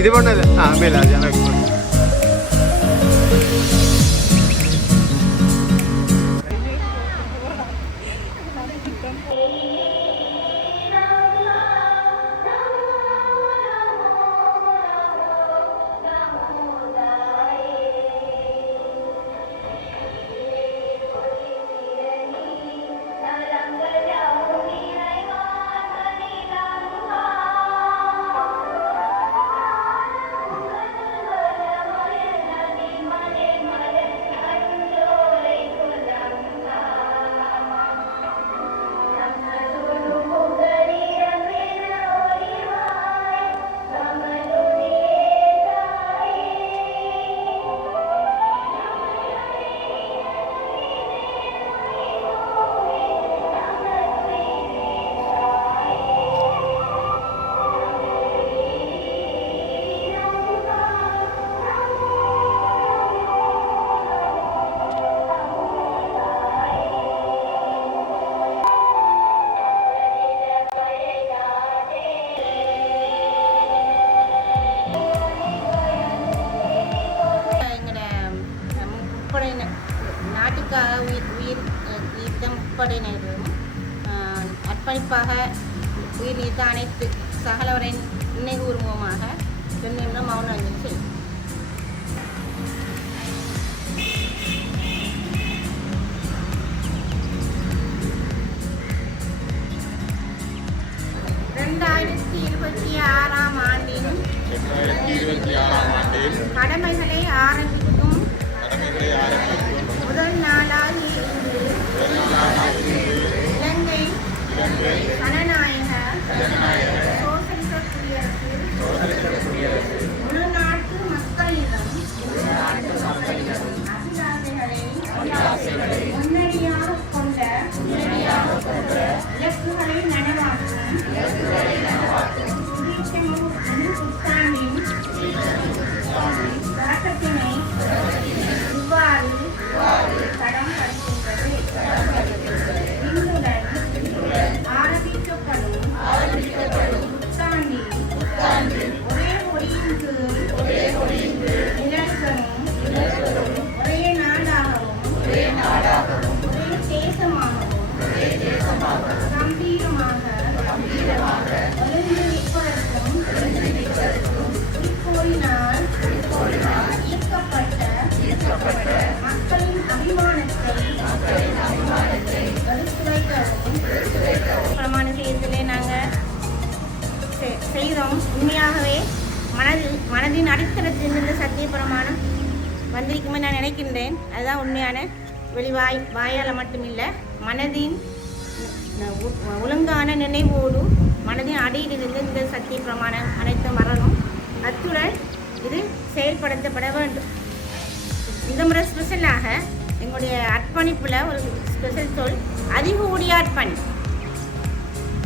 இது பண்ணது மேலே எனக்கு அர்ப்பணிப்பாக உயிர் நீத்த அனைத்து சகலவரின் நினைவுருவமாக பெண்ணிடம் மௌன அஞ்சலி செய்யும். ஆண்டின் கடமைகளை ஆரம்பிக்கும் முதல் நாளாகி இலங்கை ஜனநாயக சோசலிச குடியரசு முழு நாட்டு மக்களிடம் அபிலாசைகளை முன்னணியாக கொண்ட இலக்குகளை நனவாக்கும் தொடக்கத்தினை இவ்வாறு தடம் பதிக்கின்றது. இன்றுடன் ஆரம்பிக்கப்படும் புத்தாண்டில் ஒரே ஒளியின் கீழ் நிலக்கரும் ஒரே நாடாகவும் ஒரே தேசமாகவும் கம்பீரமாக எழுந்து நிற்பதற்கும் இப்போரினால் ஈர்க்கப்பட்ட மக்களின் அபிமானத்தை எடுத்துரைக்கவும் பிரமாண செய்யறதிலே நாங்கள் செய்தோம். உண்மையாகவே மனதின் அடித்தளத்திலிருந்து சத்திய பிரமாணம் வந்திருக்குமே நான் நினைக்கின்றேன். அதுதான் உண்மையான வாயால் மட்டுமில்லை, மனதின் ஒழுங்கான நினைவோடு மனதின் அடியிலிருந்து இந்த சத்திய பிரமாணம் அனைத்தும் வரணும். அத்துடன் இது செயல்படுத்தப்பட வேண்டும். இந்த முறை ஸ்பெஷலாக எங்களுடைய அர்ப்பணிப்பில் ஒரு ஸ்பெஷல் சொல் அதிகூடிய அர்ப்பணிப்பு.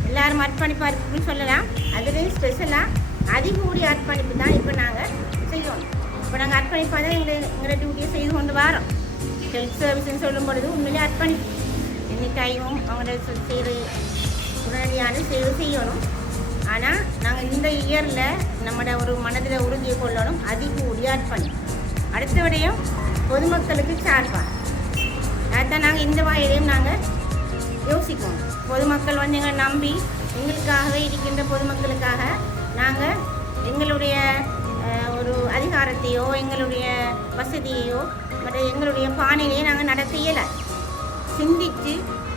எல்லாரும் அர்ப்பணிப்பாக இருக்குன்னு சொல்லலாம். அதுலேயும் ஸ்பெஷலாக அதிகூடிய அர்ப்பணிப்பு தான் இப்போ நாங்கள் செய்யணும். இப்போ நாங்கள் அர்ப்பணிப்பாக தான் எங்களை டியூட்டியை செய்து கொண்டு வரோம். ஹெல்த் சர்வீஸ்ன்னு சொல்லும் பொழுது உண்மையிலே அர்ப்பணிப்பு எண்ணிக்கையும் அவங்கள செய்கிற உடனடியான சேவை செய்யணும். ஆனால் நாங்கள் இந்த இயரில் நம்மளோட ஒரு மனதில் உறுதியை கொள்ளணும், அதிகூடிய அர்ப்பணிப்பு. அடுத்த விடையும் பொதுமக்களுக்கு சார்பாக அதான் நாங்கள் இந்த வாயிலையும் நாங்கள் யோசிப்போம். பொதுமக்கள் வந்து எங்களை நம்பி எங்களுக்காகவே இருக்கின்ற பொதுமக்களுக்காக நாங்கள் எங்களுடைய ஒரு அதிகாரத்தையோ எங்களுடைய வசதியையோ மற்ற எங்களுடைய பானையிலையோ நாங்கள் நடத்த இயலாது. சிந்தித்து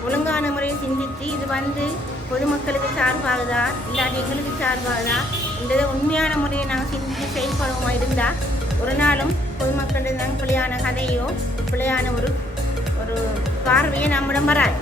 ஒழுங்கான முறையை சிந்தித்து இது வந்து பொதுமக்களுக்கு சார்பாகுதா இல்லாட்டி எங்களுக்கு சார்பாகுதா என்றதை உண்மையான முறையை நாங்கள் சிந்தித்து செயல்படுவோமா இருந்தால் ஒரு நாளும் பொதுமக்கள் நாங்கள் பிள்ளையான கதையோ பிள்ளையான ஒரு பார்வையை நம்மிடம் வராது.